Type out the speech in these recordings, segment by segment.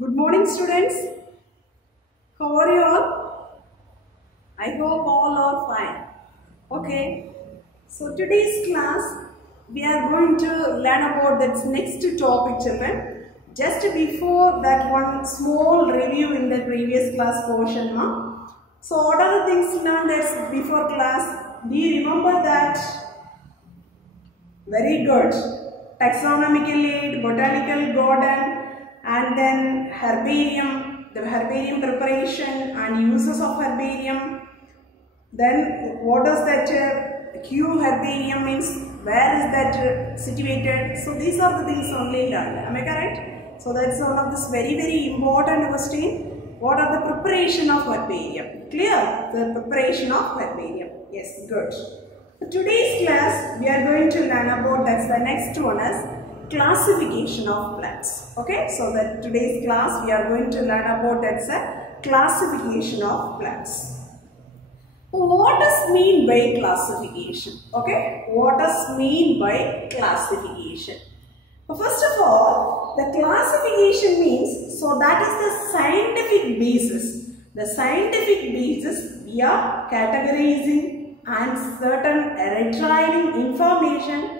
Good morning, students. How are you all? I hope all are fine. Okay. So today's class we are going to learn about that next topic, children. Just before that, one small review in the previous class portion. So what are the things learned as before class? Do you remember that? Very good. Taxonomical aid, botanical garden, and then herbarium, the herbarium preparation and uses of herbarium. Then what does that Q herbarium means? Where is that situated? So these are the things only learned. Am I correct? So that's one of this very important question. What are the preparation of herbarium? Clear? The preparation of herbarium. Yes, good. Today's class we are going to learn about, that's the next one, is classification of plants. Okay, so that today's class we are going to learn about, that's a classification of plants. What does mean by classification? Okay, what does mean by classification? First of all, the classification means, so that is the scientific basis. The scientific basis we are categorizing and certain retrieving information.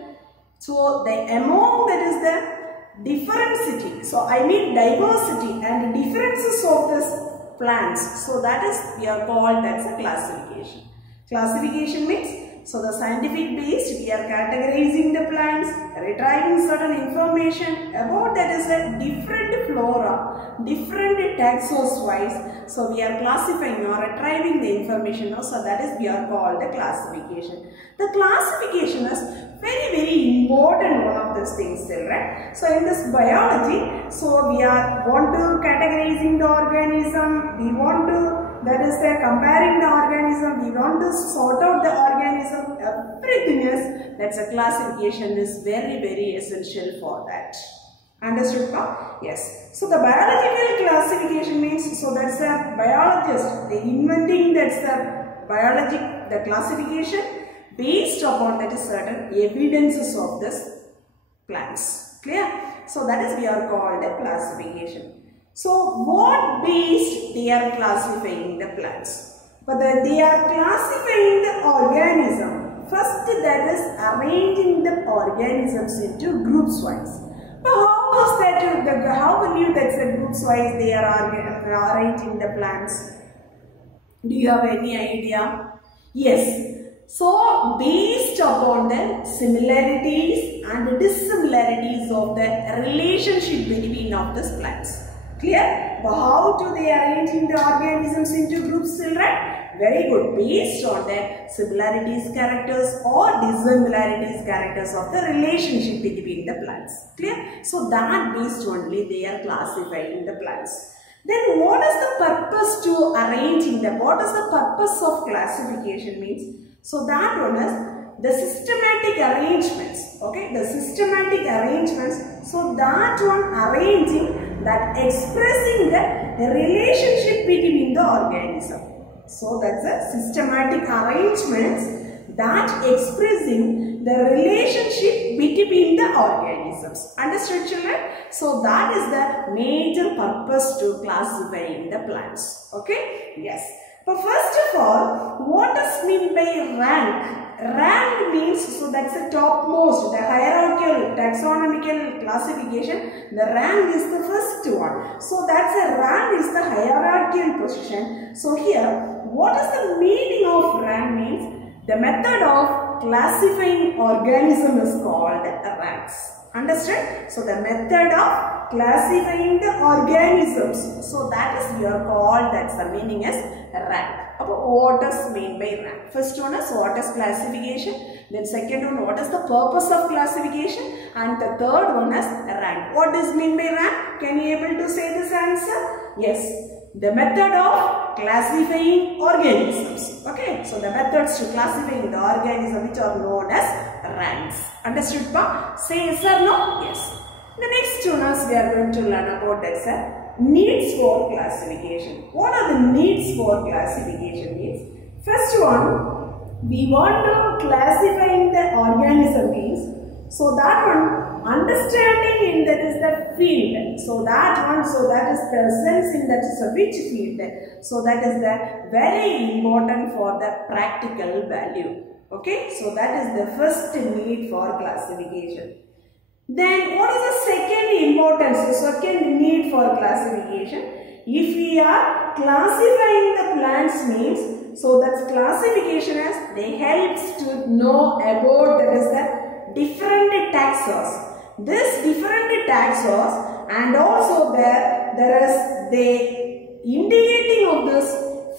So the among that is the differentity. So I mean diversity and differences of this plants. So that is we are called as a classification. Classification means, so the scientific base we are categorizing the plants, retrieving certain information about that is a different flora, different taxons wise. So we are classifying or retrieving the information. So that is we are called the classification. The classification is very important one of these things, children. So in this biology, so we are want to categorizing the organism, we want to, that is comparing the organism, we want to sort out the organism, everything is, that's a classification is very essential for that. Understood? Yes. So the biological classification means, so that's a biologist, the inventing, that's the the classification based upon that is certain evidences of this plants. Clear? So that is we are called a classification. So what based they are classifying the plants? But they are classifying the organism. First that is arranging the organisms into groups wise. But how was that, how will you that's a groups wise they are arranging the plants? Do you have any idea? Yes. So based upon the similarities and dissimilarities of the relationship between of these plants. Clear? But how do they arranging the organisms into groups, children? Very good. Based on the similarities characters or dissimilarities characters of the relationship between the plants. Clear? So that based only they are classifying the plants. Then what is the purpose to arranging them? What is the purpose of classification means? So that one is the systematic arrangements. Okay, the systematic arrangements. So that one arranging, that expressing the relationship between the organism. So that's a systematic arrangements that expressing the relationship between the organisms. Understood, children? So that is the major purpose to classifying the plants. Okay? Yes. But first of all, what does mean by rank? Rank means, so that's the topmost, the hierarchical, taxonomical classification. The rank is the first one. So that's a rank is the hierarchical position. So here, what is the meaning of rank means? The method of classifying organism is called ranks. Understand? So the method of classifying the organisms. So that is we are called, that's the meaning is rank. What does mean by rank? First one is what is classification. Then second one, what is the purpose of classification? And the third one is rank. What does mean by rank? Can you able to say this answer? Yes. The method of classifying organisms. Okay. So the methods to classifying the organism which are known as ranks. Understood? Say yes or no? Yes. The next one is we are going to learn about that needs for classification. What are the needs for classification means? First one, we want to classifying the organism means, so that one understanding in that is the field. So that is presence in that is a which field. So that is the very important for the practical value. Okay, so that is the first need for classification. Then what is the second importance, the second need for classification? If we are classifying the plants means, so that's classification as they helps to know about that is the different taxons. This different taxons and also there is the indicating of this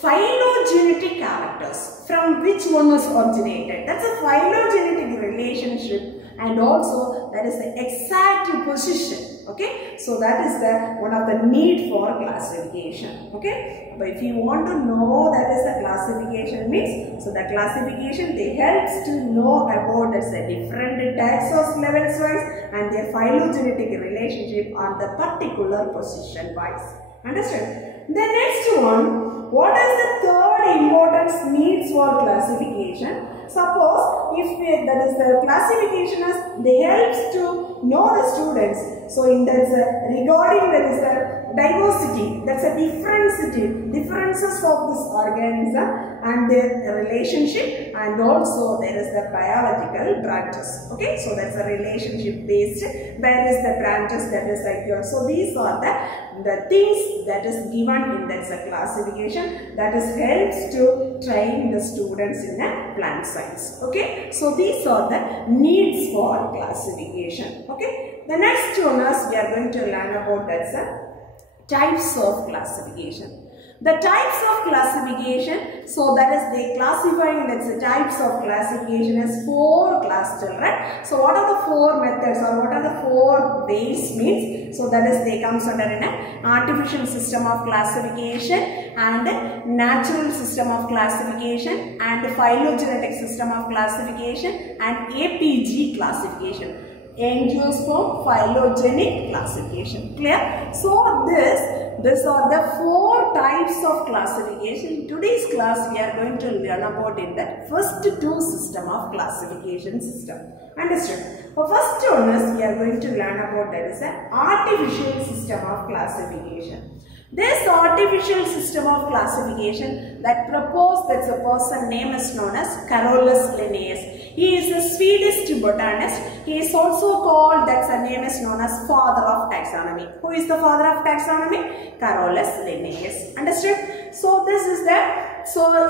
phylogenetic characters from which one was originated. That's a phylogenetic relationship and also that is the exact position. Okay, so that is the one of the need for classification. Okay, but if you want to know that is the classification means, so the classification they helps to know about the different taxons levels wise and their phylogenetic relationship on the particular position wise. Understand? The next one, what is the third importance needs for classification? Suppose if that is the classification as they helps to know the students. So in that regarding that is the diversity, that's a differences of this organism and their relationship, and also there is the biological branches. Okay, so that's a relationship based. Where is the branches that is like here. So these are the things that is given in that classification that is helps to train the students in a plant science. Okay, so these are the needs for classification. Okay, the next one is we are going to learn about that types of classification. The types of classification, so that is they classifying the types of classification as 4 classes, right? So what are the 4 methods or what are the 4 ways means? So that is they comes under an artificial system of classification and natural system of classification and phylogenetic system of classification and APG classification. Angiosperm phylogenetic classification. Clear? So these are the 4 types of classification. In today's class we are going to learn about in the first 2 system of classification system. Understood? The first one is we are going to learn about that is an artificial system of classification. This artificial system of classification that proposed that's a person name is known as Carolus Linnaeus. He is a Swedish botanist. He is also called, that's a name is known as father of taxonomy. Who is the father of taxonomy? Carolus Linnaeus. Understood? So this is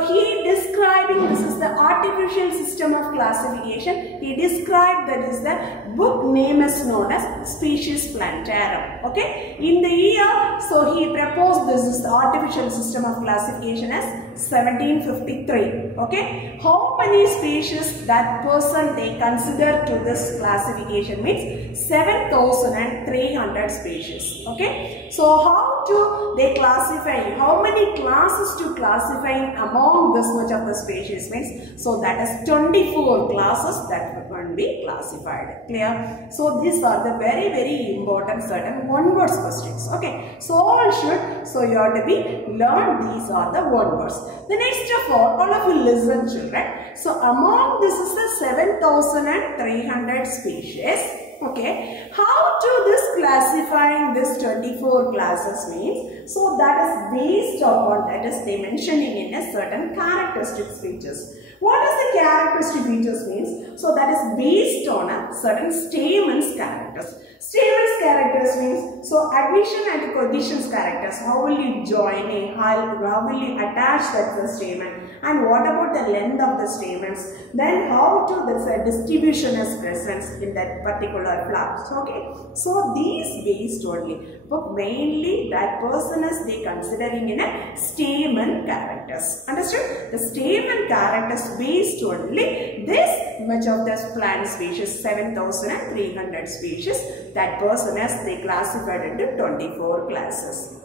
he describing this is the artificial system of classification. He described that is the book name is known as Species Plantarum. Okay. In the year, so he proposed this is the artificial system of classification as 1753. Okay. How many species that person they consider to this classification means 7,300 species. Okay. So how to they classify? How many classes to classify among this much of the species means? So that is 24 classes that can be classified. Clear? So these are the very important certain one words questions. Okay. So all should, so you have to be learn these are the one words. The next of all of you listen children. So among this is the 7,300 species. Okay, how to this classifying this 24 classes means? So that is based upon that is they mentioning in a certain characteristic features. What is the characteristic features means? So that is based on a certain stamens characters. Stamens characters means, so adhesion and cohesion characters. How will you join a, how will you attach that to the stamen? And what about the length of the stamens? Then how to the distribution is present in that particular flower. Okay. So these based only, but mainly that person is they considering in a stamen characters. Understood? The stamen characters based only this much of the plant species 7,300 species that person has they classified into 24 classes.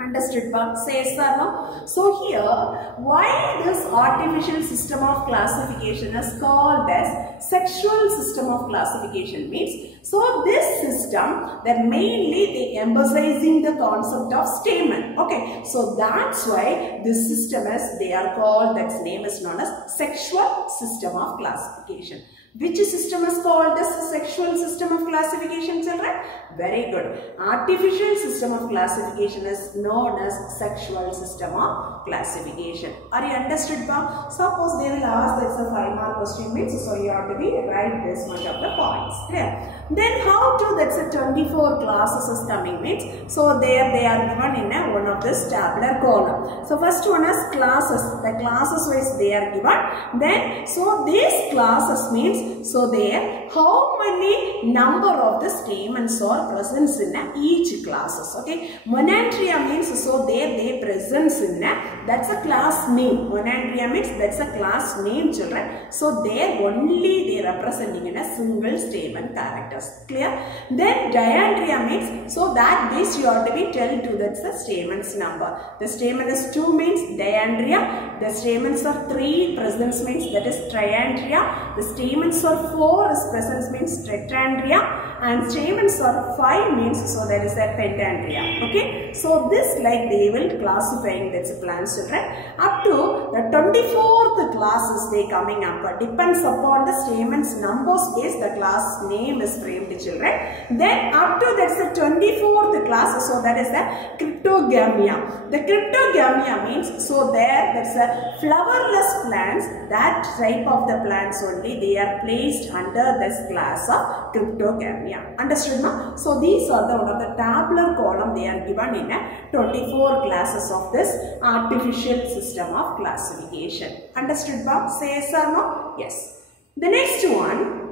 Understood, pa? Say yes or no? So here, why this artificial system of classification is called as sexual system of classification means So this system, that mainly they emphasizing the concept of stamen. Okay, so that's why this system is, they are called, that name is known as sexual system of classification. Which system is called as sexual system of classification, children? Very good. Artificial system of classification is known as sexual system of classification. Are you understood, ba? Suppose they will ask, that's a 5-mark question means, so you have to be write this much of the points. Clear? Then how to, that's a 24 classes is coming means, so there they are given in a one of this tabular column. So first one is classes. The classes wise they are given. Then so these classes means, so there how many number of the stamens are present in each classes. Okay, Monandria means, so there they presence in that's a class name. Monandria means that's a class name, children. So there only they representing in a single stamen characters. Clear? Then diandria means, so that this you have to be tell to, that's the stamens number. The stamen is 2 means diandria. The stamens are 3 presence means, that is triandria. The stamens are 4 is presence means tetrandria. And stamens are 5 means, so that is that pentandria. Okay, so this like they will classifying, that's a plants, children. Up to the 24th classes they coming up, but depends upon the stamens numbers base the class name is framed, children. Then up to that's the 24th class, so that is the cryptogamia. The cryptogamia means, so there that's a flowerless plants, that type of the plants only they are placed under this class of cryptogamia. Understood, ma? So these are the one of the tabular column they are given in a 24 classes of this artificial system of classification. Understood, ma? Say yes or no? Yes. The next one.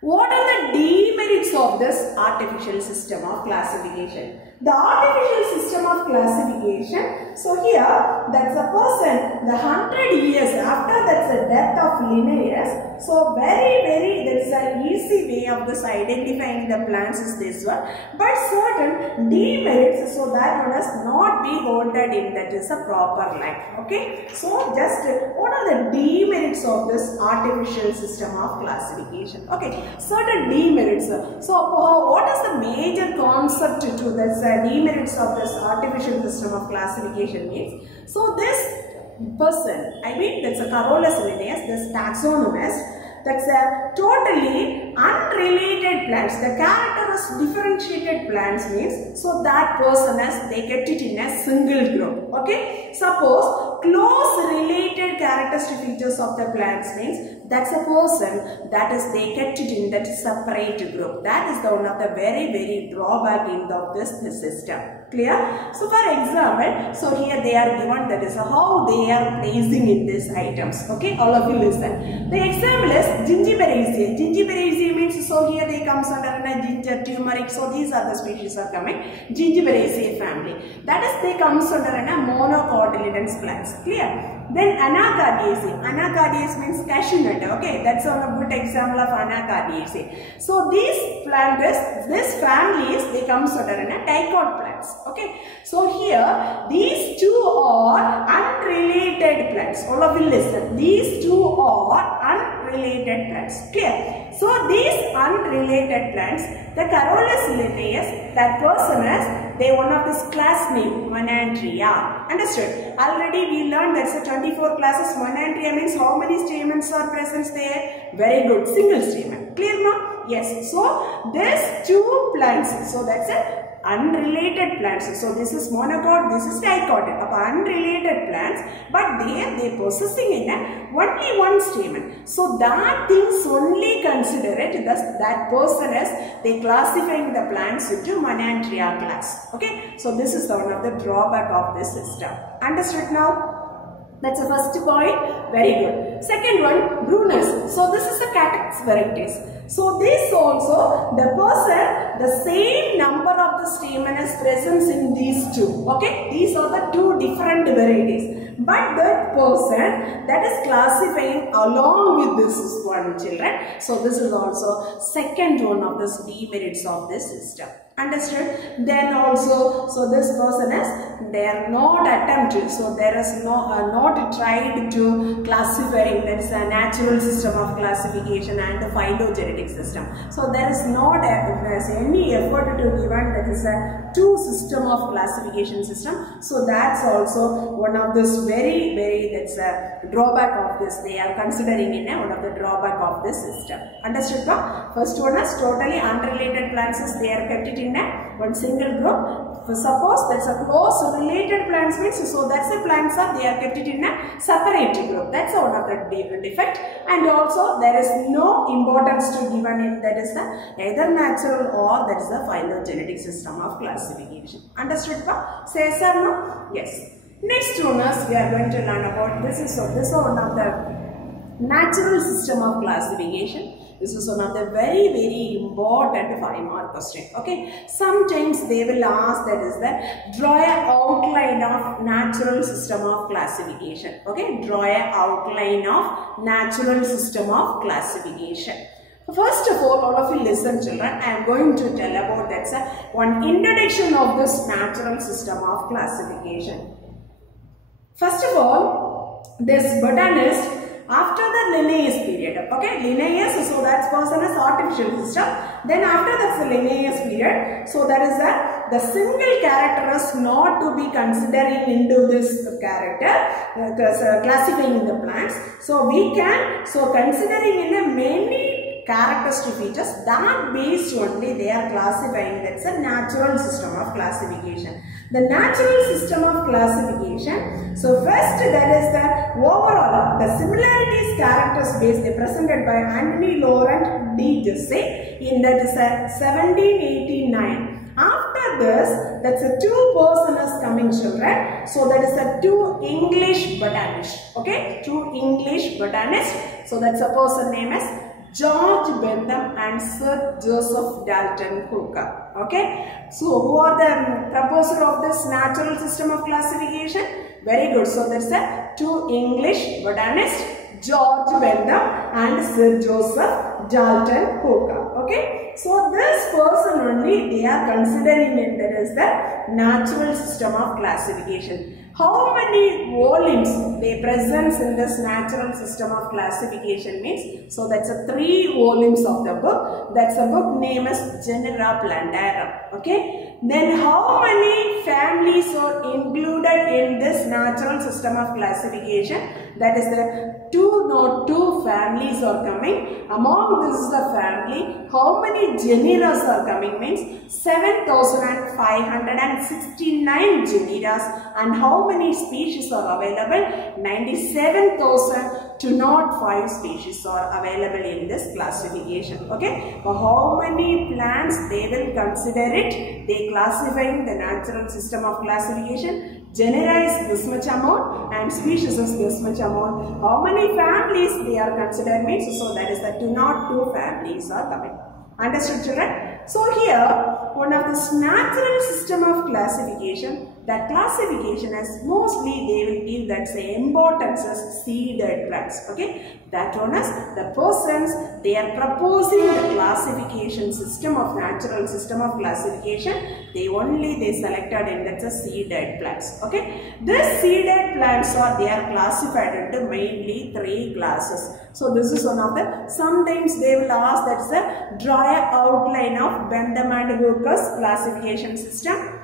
What are the demerits of this artificial system of classification? The artificial system of classification, so here that's a person, the 100 years after that's the death of Linnaeus, so very that's an easy way of this identifying the plants is this one, but certain demerits, so that one has not be holded in, that is a proper life. Okay, so just what are the demerits of this artificial system of classification? Okay, certain demerits. So what is the major concept to this demerits of this artificial system of classification means? So this person, I mean that's a Carolus Linnaeus, this taxonomist, that's a totally unrelated plants. The character is differentiated plants means, so that person has, they kept it in a single group. Okay, suppose close related characteristic features of the plants means, that's a person that is they kept it in that separate group. That is the one of the very drawback in this system. Clear? So for example, so here they are given, that is how they are placing in these items. Okay, all of you listen. The example is Gingiberaceae. Gingiberaceae means, so here they comes under a ginger, turmeric. So these are the species are coming. Gingiberaceae family. That is they comes under a monocotyledons plants. Clear? Then Anacardiaceae. Anacardiaceae means cashew nut. Okay, that's a good example of Anacardiaceae. So these plants, this families, they comes under a dicot plants. Okay, so here these two are unrelated plants. All of you listen. These two are unrelated plants. Clear? So these unrelated plants, the Carolus Linnaeus, that person is, they one of this class name Monandria. Understood? Already we learned that's a 24 classes. Monandria means how many stamens are present there? Very good. Single stamen. Clear now? Yes. So these two plants. So that's a unrelated plants. So this is monocot, this is dicot. Unrelated plants, but they possessing in only one stamen. So that things only consider it, thus that person is, they classifying the plants into Monandria class. Okay, so this is one of the drawback of this system. Understood now? That's the first point. Very good. Second one, Brunus. So this is the Catex varieties. So this also, the person, the same number of the stamen is present in these two. Okay, these are the two different varieties. But that person that is classifying along with this one, children. So this is also second one of the demerits of this system. Understood? Then also, so this person is they are not attempted, so there is not tried to classify, there is a natural system of classification and the phylogenetic system. So there is not any effort to given that is a two system of classification system. So that's also one of this very that's a drawback of this. They are considering in one of the drawback of this system. Understood? First one is totally unrelated plants, they are kept it in one single group. Suppose that's a close related plants means, so that's the plants they are kept it in a separate group. That's one of the defect. And also there is no importance to given in that is the either natural or that is the phylogenetic system of classification. Understood? Say yes or no? Yes. Next one is we are going to learn about this is one of the natural system of classification. This is one of the very important 5-mark question. Okay, sometimes they will ask that is that draw a outline of natural system of classification. Okay, draw a outline of natural system of classification. First of all of you listen children, I am going to tell about that's one introduction of this natural system of classification. First of all, this botanist after the Linnaeus period, okay, Linnaeus, so that's person as artificial system. Then after that's the Linnaeus period, so that is the single character is not to be considering into this character, classifying the plants. So we can, so considering in a many characteristic features, that based only they are classifying, that's a natural system of classification. The natural system of classification, so first that is the overall, the similarities characters base they presented by Anthony Laurent de Jesse in that is 1789. After this, that's a two persons coming children, so that is a two English botanists, okay, two English botanists, so that's a person name is George Bentham and Sir Joseph Dalton Hooker. Okay, so who are the proposer of this natural system of classification? Very good. So that's the two English botanists, George Bentham and Sir Joseph Dalton Hooker. Okay, so this person only they are considering it that is the natural system of classification. How many volumes they present in this natural system of classification means, so that's a 3 volumes of the book. That's a book name is Genera Plantarum. Okay, then how many families are included in this natural system of classification? That is the 202 families are coming. Among this is the family, how many genera are coming means 7,569 genera, and how many species are available? 97,205 species are available in this classification. Okay, for how many plants they will consider it? They classifying the natural system of classification. Genera is this much amount and species is this much amount. How many families they are considered means, so that is the 202 families are coming. Understood children? So here one of this natural system of classification, that classification is mostly they will give that say importance as seeded plants. Okay, that one is the persons they are proposing the classification system of natural system of classification. They selected in that's a seeded plants. Okay, this seeded plants they are classified into mainly 3 classes. So this is one of the, sometimes they will ask that's a draw a outline of Bentham and Hooker's classification system,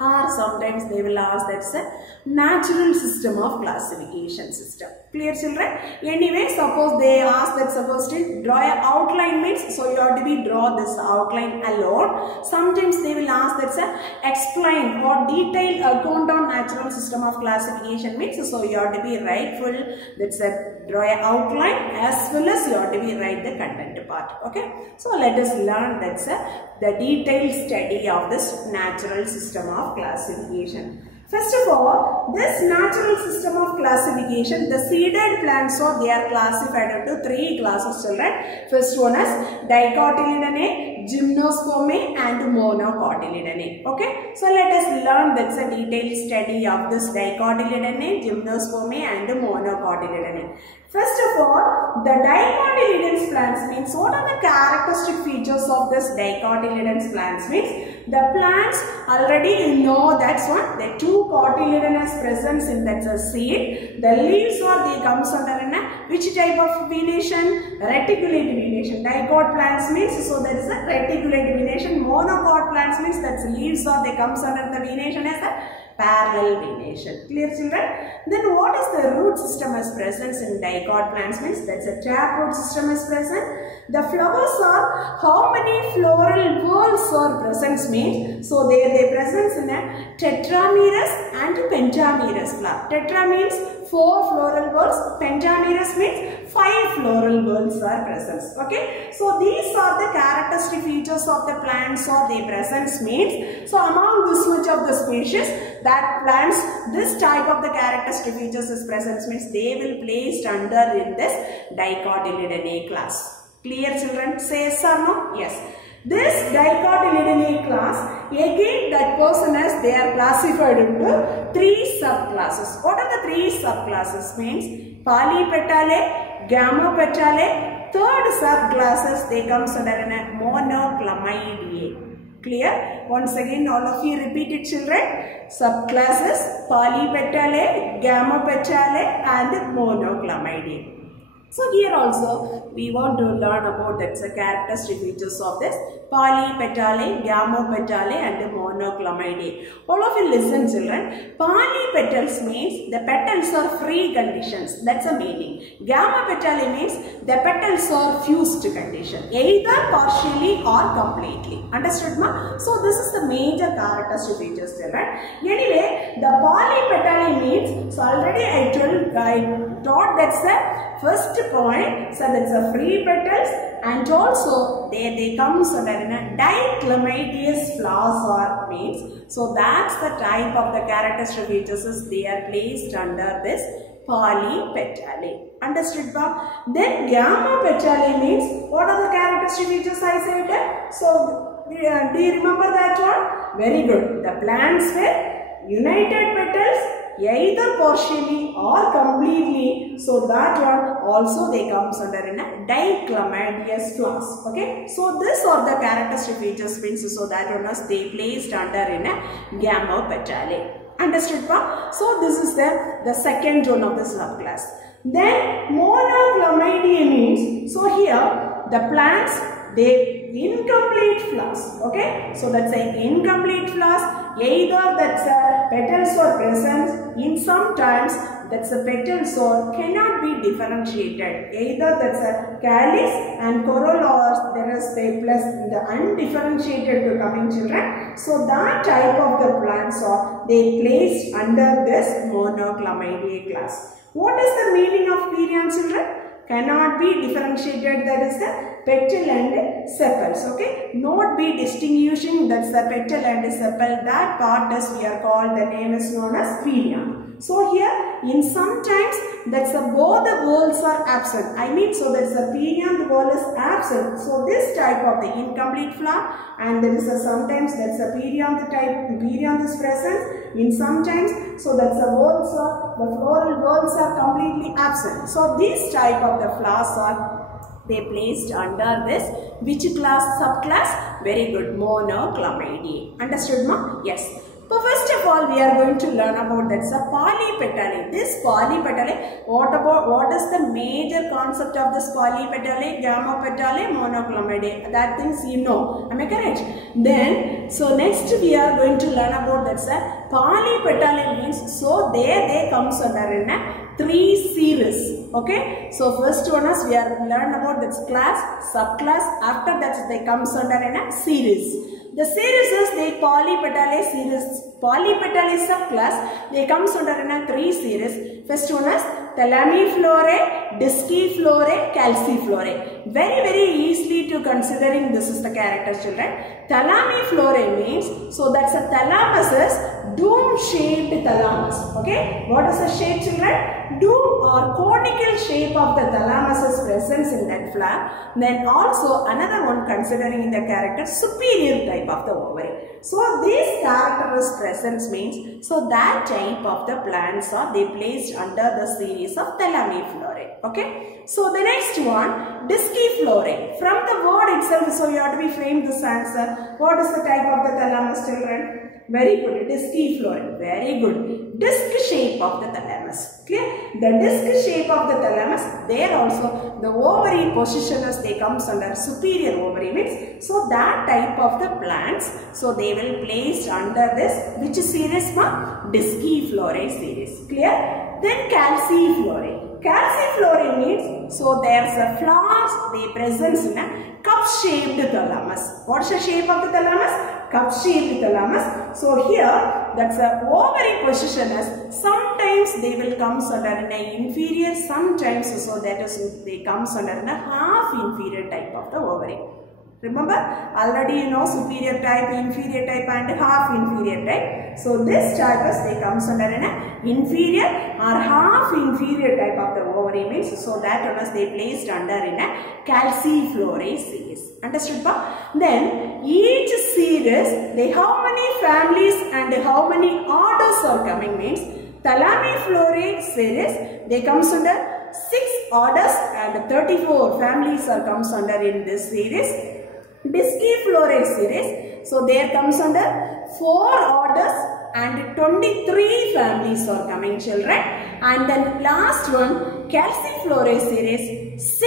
or sometimes they will ask that's a natural system of classification system. Clear children? Anyway, suppose they ask that suppose to draw a outline means, so you have to be draw this outline alone. Sometimes they will ask that's a explain or detailed account on natural system of classification means, so you have to be write full that's a draw a outline as well as you have to be write the content part. Okay, so let us learn that's the detailed study of this natural system of classification. First of all, this natural system of classification, the seeded plants they are classified into 3 classes children. First one is dicotyledonate, gymnospermae and monocotyledonae. Okay, so let us learn that's a detailed study of this dicotyledonae, gymnospermae and monocotyledonae. First of all, the dicotyledonous plants means what are the characteristic features of this dicotyledonous plants means the plants already you know that's one the two cotyledonous presence in that seed. The leaves or they comes under in a which type of venation? Reticulate venation. Dicot plants means so there is a reticulate venation. Monocot plants means that's leaves or they comes under the venation as a parallel venation. Clear children? Then what is the root system as presence in dicot plants means that's a taproot system is present. The flowers are how many floral whorls are present means so they presence in a tetramerous and pentamerous flower. Tetra means 4 floral whorls, pentamerous means 5 floral whorls are present. Okay, so these are the characteristic features of the plants or their presence means so among this much of the species that plants this type of the characteristic features is present means they will placed under in this dicotyledonae class. Clear children? Say yes or no? Yes. This dicotyledonae class again that person as they are classified into 3 subclasses. What are the 3 subclasses means? Polypetalae, Gamopetalae. Third subclasses they comes under a Monoclamidae. Clear? Once again all of you repeat it children. Subclasses Polypetalae, Gamopetalae and Monoclamidae. So here also we want to learn about the characteristic features of this Polypetalae, Gamopetalae and Monoclamidae. All of you listen children. Polypetals means the petals are free conditions. That's a meaning. Gamopetalae means the petals are fused condition. Either partially or completely. Understood ma? So this is the major characteristic features children. Anyway, the Polypetalae means so already I taught that's the first point, so that's a free petals and also they comes under in a diclamideous flowers or means. So that's the type of the characteristic features is they are placed under this Polypetalae. Understood ba? Then Gamopetalae means what are the characteristic features I said? So do you remember that one? Very good. The plants with united petals either partially or completely, so that one also they comes under in a diclamideous flowers. Okay, so these are the characteristic features means so that one is they placed under in a Gamopetalae. Understood pa? So this is the second one of the subclass. Then Monoclamidae means so here the plants they incomplete flowers. Okay, so that's an incomplete flowers. Either that's a petals or present in sometimes that's a petals or cannot be differentiated. Either that's a calyx and corolla or there is a plus the undifferentiated to coming children. So that type of the plants are they placed under this Monoclamidae class. What is the meaning of perianth children? Cannot be differentiated, that is the petal and sepals. Okay, not be distinguishing, that's the petal and sepal. That part is we are called, the name is known as perianth. So here in sometimes that's both the whorls are absent. I mean so that's the perianth whorl is absent. So this type of the incomplete flower and there is sometimes that's a perianth type, perianth is present in sometimes. So that's the whorls are, the floral whorls are completely absent. So this type of the flowers are they placed under this which class, subclass? Very good, Monoclamidae. Understood ma? Yes. So first of all we are going to learn about that's a Polypetalae. This Polypetalae, what is the major concept of this Polypetalae, Gamopetalae, Monoclamidae? That things you know. Am I correct? Then so next we are going to learn about that's a Polypetalae means so they comes under in a 3 series. Okay, so first one is we are learn about this class, subclass. After that they comes under in a series. The series is the Polypetalae series. Polypetalae subclass they comes under in a 3 series. First one is Thalamiflorae, Disciflorae, Calciflorae. Very easily to considering this is the character, children. Thalamiflorae means, so that's a thalamus is dome-shaped thalamus. Okay, what is the shape, children? Dome or conical shape of the thalamus is present in that flower. Then also another one considering the character superior type of the ovary. So this character is present means, so that type of the plants are they placed under the series of Thalamiflorae. Okay. So the next one, Disciflorae. From the word itself, so you have to be framed this answer. What is the type of the thalamus, children? Very good. Disciflorae. Very good. Disc shape of the thalamus. Clear? The disc shape of the thalamus, there also the ovary position as they comes under superior ovary means, so that type of the plants, so they will placed under this which series, ma? Disciflorae series. Clear? Then Calciflorae. Calciflorae means, so there's a flowers, they present in a cup-shaped thalamus. What's the shape of the thalamus? Cup-shaped thalamus. So here, that's a ovary position as sometimes they will come under an inferior, sometimes so that is they comes under a half inferior type of the ovary. Remember, already you know superior type, inferior type and half inferior type. So this type is they comes under an inferior or half inferior type of the ovary means, so that one is they placed under in a Calciflorae series. Understood, pa? Then each series, they how many families and how many orders are coming means, Thalamiflorae series, they comes under 6 orders and 34 families are comes under in this series. Disciflorae series, so there comes under 4 orders and 23 families are coming, children. And then last one, Calciflorae series,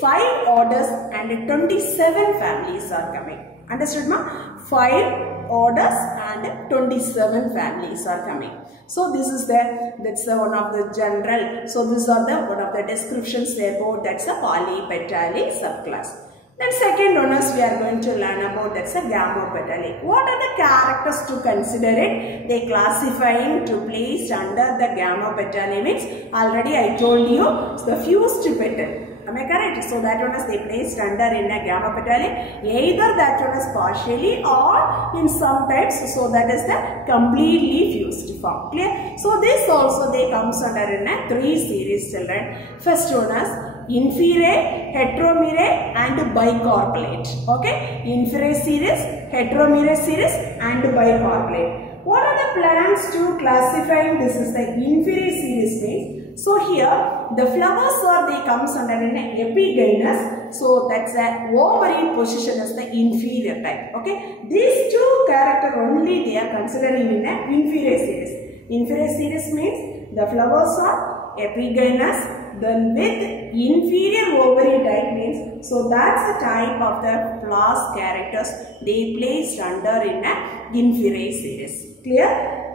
5 orders and 27 families are coming. Understood, ma? 5 orders and 27 families are coming. So this is that's one of the general. So these are the one of the descriptions about that's a polypetalic subclass. Then second one is we are going to learn about that's a gamopetalic. What are the characters to consider it? They classifying to place under the gamopetalic means already I told you it's the fused petal. Am I correct? So that one is they placed under in a gamopetalic. Either that one is partially or in some types, so that is the completely fused form. Clear? So this also they comes under in a 3 series, children. First one is inferae, heteromerae and bicarpellate. Okay? Inferae series, heteromerae series and bicarpellate. What are the plants to classifying? This is the inferae series means. So here the flowers are they comes under an epigynous. So that's the ovary position as the inferior type. Okay? These 2 characters only they are considering in an inferae series. Inferae series means the flowers are epigynous. Then with inferior ovary type means, so that's the type of the flowers characters they placed under in a inferae series. Clear?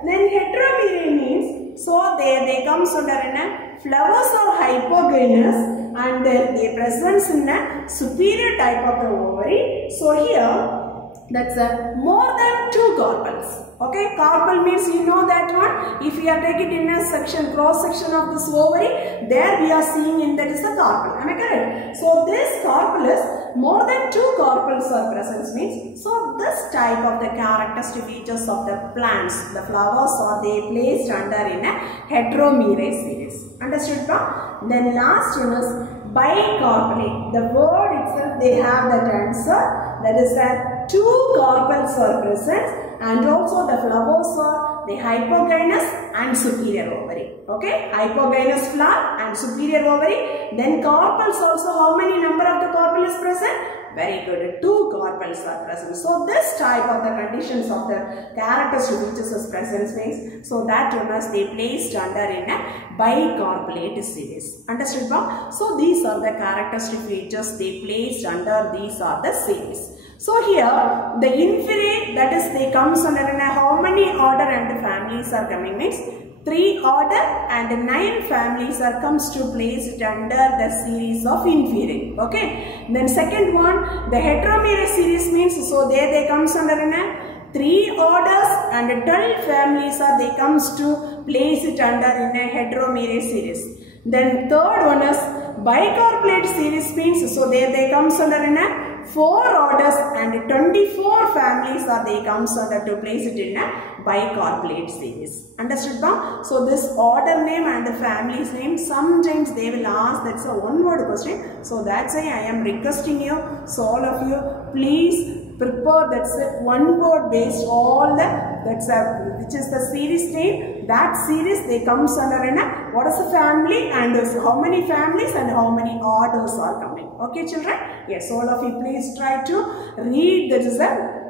Then heteromerae means, so they comes under in a flowers are hypogynous and they present in a superior type of the ovary. So here that's more than 2 carpels. Okay, carpel means you know that one. If we are taking in a section, cross section of this ovary, there we are seeing in that is a carpel. Am I correct? So this carpel is more than 2 carpels are present means. So this type of the characteristic features of the plants, the flowers are they placed under in a heteromerae series. Understood, pa? Then last one is bicarpellate. The word itself they have that answer. That is that 2 carpels are present and also the flowers are the hypogynous and superior ovary. Okay, hypogynous flower and superior ovary. Then carpels also, how many number of the carpel is present? Very good, 2 carpels are present. So this type of the conditions of the characteristic features is present means, so that one is they placed under in a bicarpellate series. Understood, ba? So these are the characteristic features they placed under these are the series. So here the inferae, that is they comes under in a how many order and families are coming means 3 order and 9 families are comes to place it under the series of inferae. Okay. Then second one, the heteromerae series means, so there they comes under in a 3 orders and 12 families are they comes to place it under in a heteromerae series. Then third one is bicarpellate series means, so there they comes under in a 4 orders and 24 families are they comes under to place it in a bicarpellate series. Understood now? So this order name and the family's name, sometimes they will ask, that's a one word question. So that's why I am requesting you, so all of you please prepare, that's a one word based all the, that's a, which is the series name, that series they comes under in a, what is the family and how many families and how many orders are coming. Okay children? Yes, all of you please try to read the result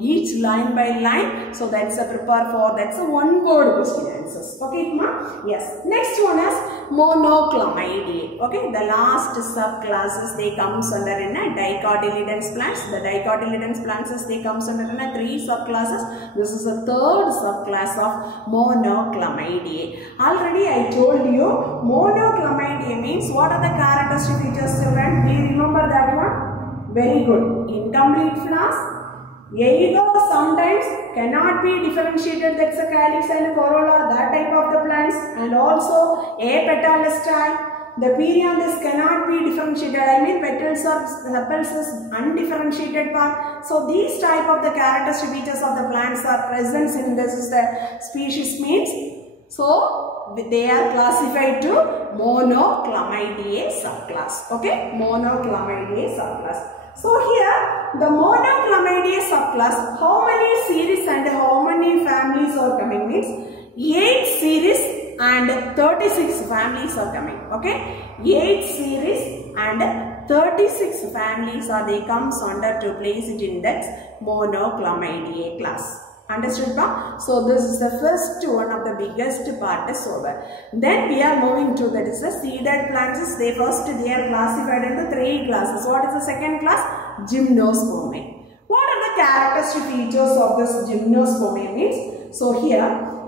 each line by line. So that's a prepare for, that's a one word question answers. Okay ma? Yes. Next one is monoclamidae. Okay, the last subclasses they comes under in a dicotyledons plants. The dicotyledons plants they comes under in a 3 subclasses. This is the third subclass of monoclamidae. Already I told you monoclamidae means what are the characteristic features children? Do you remember that one? Very good. Incomplete flowers. Either sometimes cannot be differentiated, that's a calyx and a corolla, that type of the plants, and also apetalous type. The perianthus cannot be differentiated, I mean petals or sepals is undifferentiated part. So these type of the characteristic features of the plants are present in this is the species means. So they are classified to monoclamidae subclass. Okay, monoclamidae subclass. So here the monoclamidae subclass, how many series and how many families are coming means 8 series and 36 families are coming. Okay, 8 series and 36 families are they comes under to place it in that monoclamidae class. Understood now? So this is the first one of the biggest part is over. Then we are moving to that is the seeded plants. They are classified into 3 classes. What is the second class? Gymnospermae. What are the characteristic features of this gymnospermae means? So here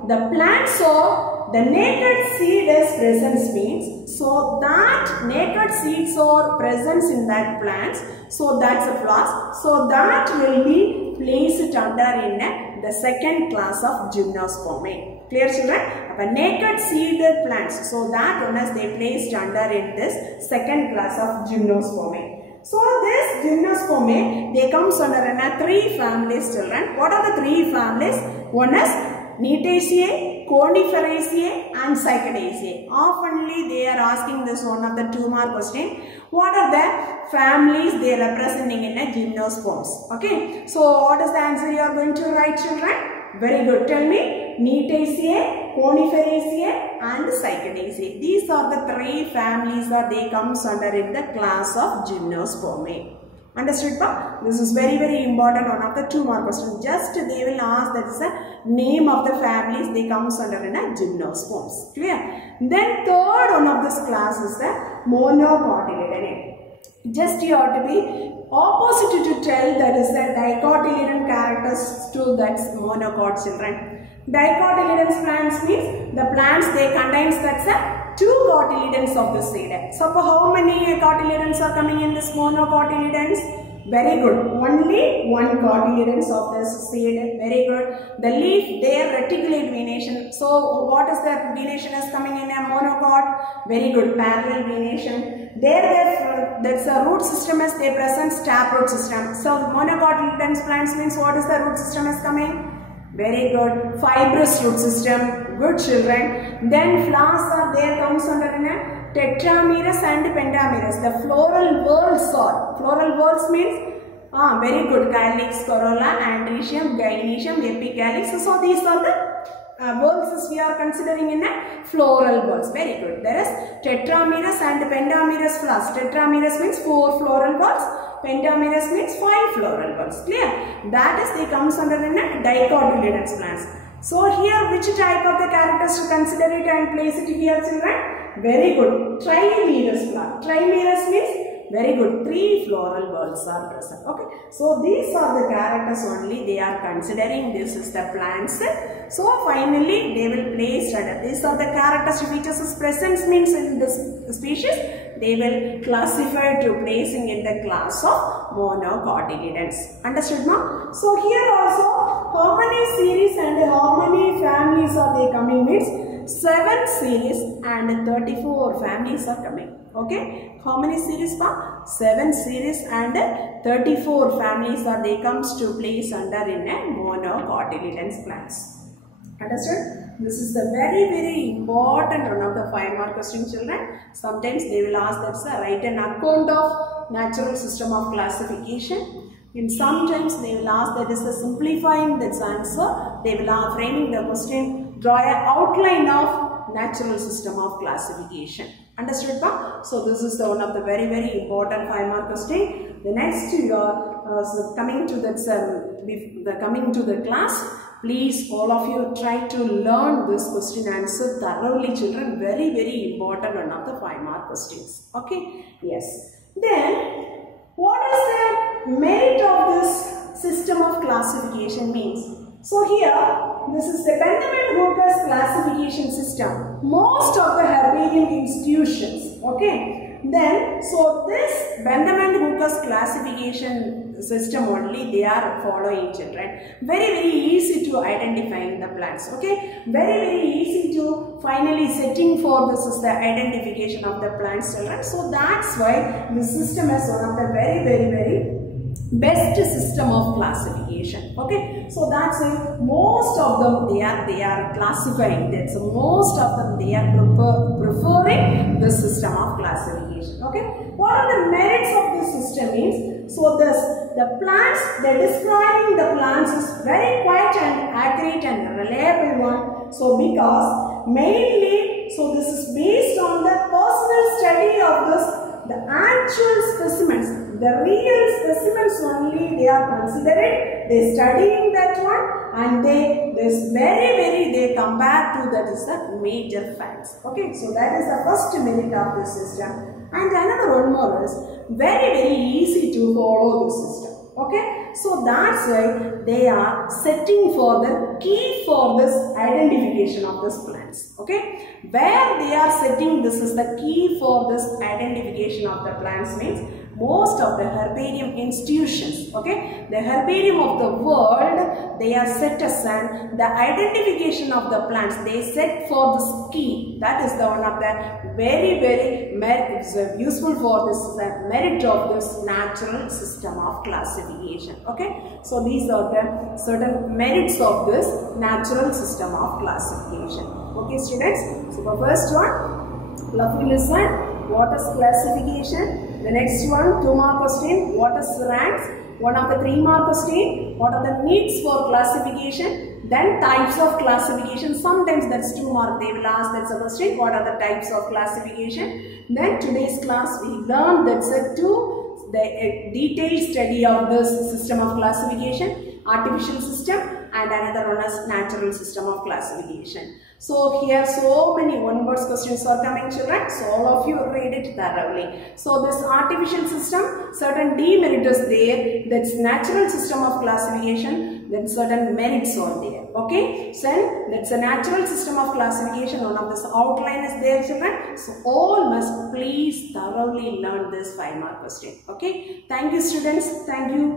the plants or the naked seed is present means, so that naked seeds are present in that plants, so that's a class. So that will be placed under in the second class of gymnospermae. Clear children? The naked seeded plants, so that one is they placed under in this second class of gymnospermae. So this gymnospermae they comes under in 3 families children. What are the 3 families? One is Cnidaceae, Coniferaceae and Cycadaceae. Oftenly they are asking this one of the 2 mark question. What are the families they are representing in a gymnosperms? Okay. So what is the answer you are going to write children? Very good. Tell me. Cnidaceae, Coniferaceae and Cycadaceae. These are the 3 families that they comes under in the class of gymnospermae. Understood pa? This is very very important, one of the 2 mark questions. Just they will ask that is the name of the families they comes under in a gymnosperms. Clear? Then third one of this class is the monocotyledon. Just you have to be opposite to tell that is the dicotyledon characters to that monocot children. Dicotyledon plants means the plants they contains that's a 2 cotyledons of the seed. So how many cotyledons are coming in this monocotyledons? Very good. Only 1 cotyledons of this seed. Very good. The leaf there reticulate venation. So what is that venation is coming in a monocot? Very good. Parallel venation. There that's a root system is they present taproot system. So monocotyledons plants means what is the root system is coming? Very good. Fibrous root system. Good children. Then flowers are there comes under in a tetramerous and pentamerous. The floral whorls are. Floral whorls means very good. Calyx, corolla, androecium, gynoecium, epicalyx. So these are the whorls we are considering in a floral whorls. Very good. There is tetramerous and pentamerous flowers. Tetramerous means 4 floral whorls. Pentamerous means 5 floral whorls. Clear? That is they comes under in a dicotyledons plants. So here which type of the characters to consider it and place it here children? Very good. Trimerous flower. Trimerous means very good. 3 floral whorls are present. Okay. So these are the characters only they are considering. This is the plants. So finally they will place under. These are the characteristic features is present means in this species. They will classify to placing in the class of monocotyledons. Understood now? So here also how many series and how many families are they coming means 7 series and 34 families are coming. Okay, how many series pa? 7 series and 34 families are they comes to place under in a monocotyledons plants. Understood? This is the very important one of the 5-mark question, children. Sometimes they will ask that write an account of natural system of classification. And sometimes they will ask that is the simplifying this answer. They will framing the question, draw an outline of natural system of classification. Understood pa? So this is the one of the very important 5-mark question. The next coming to that coming to the class. Please, all of you try to learn this question answer thoroughly, children. Very important one of the 5-mark questions. Okay? Yes. Then, what is the merit of this system of classification means? So here, this is the Benjamin-Hooker's classification system. Most of the herbarium institutions. Okay? Then, so this Benjamin-Hooker's classification system only they are following, children. Very easy to identifying the plants. Okay, very easy to finally setting for this is the identification of the plants, children. So that's why this system is one of the very best system of classification. Okay, so that's why most of them they are classifying that. So most of them they are preferring the system of classification. Okay, what are the merits of this system means? So the plants, the describing the plants is very quite and accurate and reliable one. So because mainly, so this is based on the personal study of this, the actual specimens, the real specimens only they are considering, they studying that one and they they compare to that is the major facts. Okay, so that is the first merit of this system. And another one more is very easy to follow the system. Okay, so that's why they are setting for the key for this identification of this plants. Okay, where they are setting this is the key for this identification of the plants means most of the herbarium institutions, okay, the herbarium of the world, they are set aside the identification of the plants, they set for this key. That is the one of the very useful for this merit of this natural system of classification. Okay, so these are the certain merits of this natural system of classification. Okay, students, so the first one, lovely listen. What is classification? The next one, 2-mark question. What is ranks? One of the 3-mark question. What are the needs for classification? Then types of classification. Sometimes that's 2-mark. They will ask that's a question. What are the types of classification? Then today's class we learned that's a the detailed study of this system of classification, artificial system, and another one is natural system of classification. So here so many one-word questions are coming, children. So all of you read it thoroughly. So this artificial system, certain demerit is there. That's natural system of classification. Then certain merits are there. Okay. So that's a natural system of classification. One of this outline is there, children. So all must please thoroughly learn this 5-mark question. Okay. Thank you, students. Thank you.